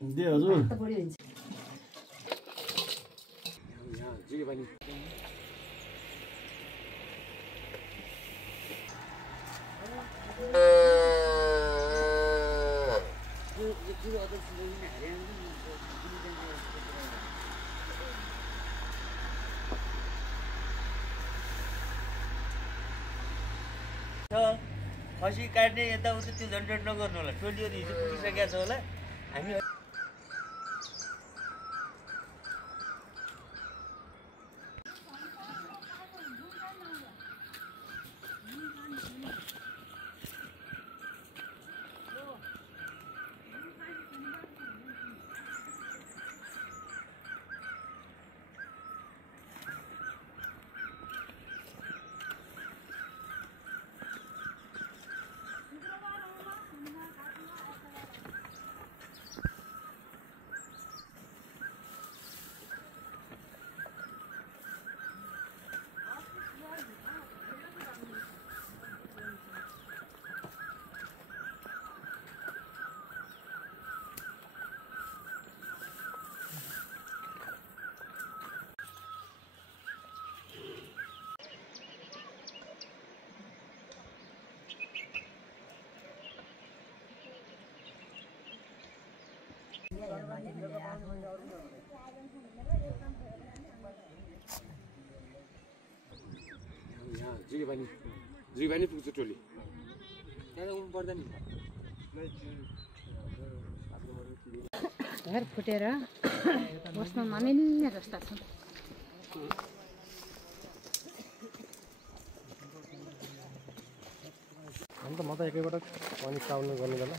they हजुर त बढी हुन्छ यहाँ जिगे पनि खसी काट्ने यताउता त्यो झन्झट नगर्नु होला टोलीहरू हिजो पुगिसकेको छ होला हामी यहाँ जिगे पनि पुग्छ टोली त्यहाँ उठ्नु पर्दैन नि घर फुटेर बस्न नमिल्ने जस्ता छन् अन्त म त एकैपटक पानी साउनु गर्ने बेला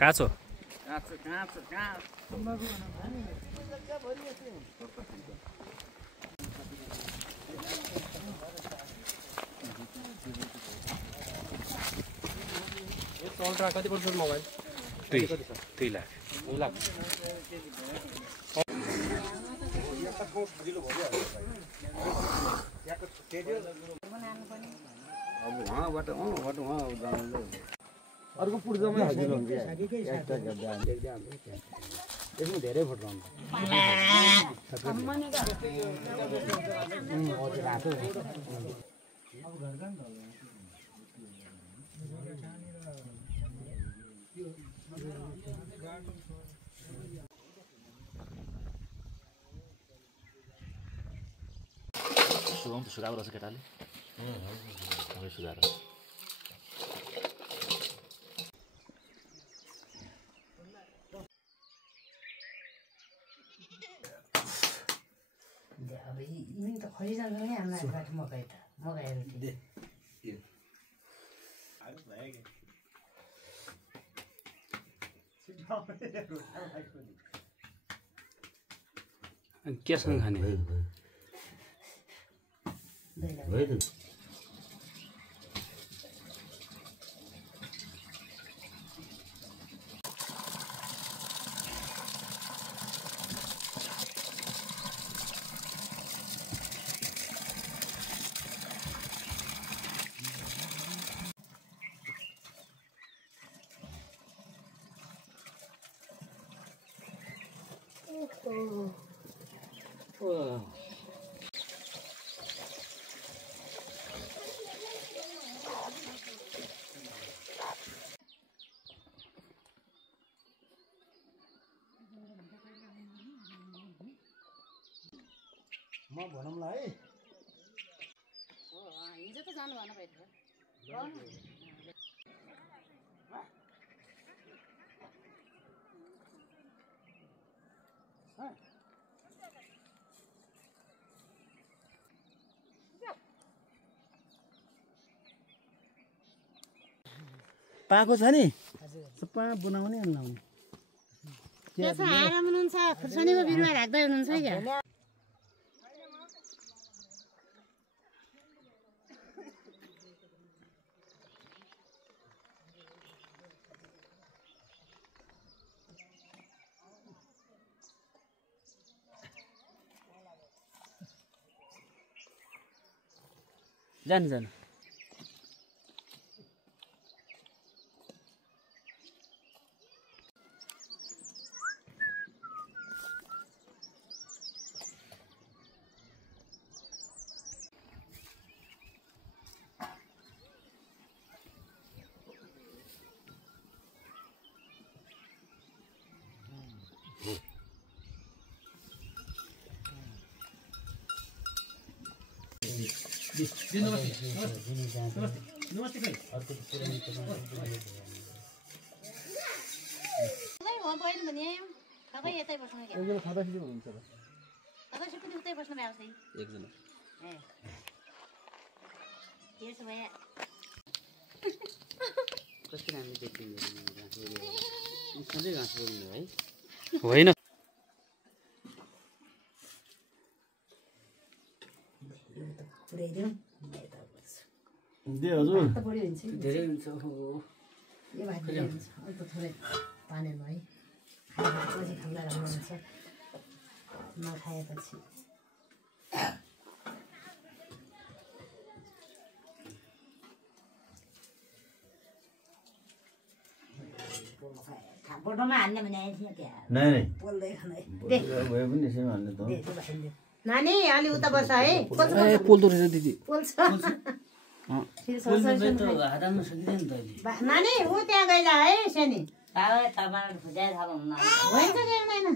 काँचो अल्ट्रा कति पर्छ मोबाइल 2 लाख अर्को पुर्जामै हाजिर हुन्छ यसमा धेरै फोटो आउँछ सुगाउँ त सुगाएको रहेछ केटाले सुगाएर अब यिनी त खरिजान्छ नि हामीलाई बाटो मगाएर दे अनि केसँग खाने म भनौँला है हिजो त जानु भएन भाइ पाएको छ नि सबै बनाउने अनि लाउने आराम हुनुहुन्छ खुर्सानीको बिरुवा राख्दै हुनुहुन्छ क्या जानु हो पहिले भने तपाईँ यतै बस्नु क्या एकजना खाँदाखेरि हुन्छ र तपाईँ पनि उतै बस्नु भएको छ एकजना ए त्यसो भए कस्तो राम्रो देखिन्छ सधैँ घाँस बोल्नु है होइन पुऱ्याइदिउँ दे हजुर बढी हुन्छ धेरै हुन्छ हो यो भात धेरै हुन्छ अन्त थोरै पानीमा है खाएपछि खाँदा राम्रो हुन्छ नखाएपछि बोटोमा हाल्ने भने आइथियो क्या नहीं पोल्दै खाँदै भयो पनि यसैमा हाल्ने त नानी अलि उता बस्छ है ए पोल्दो रहेछ दिदी पोल्छ हातमा सकिँदैन त अहिले नानी ऊ त्यहाँ गइला है सानी तावा तामा फुटाइ थाल्नु हुन्छ कि हुँदैन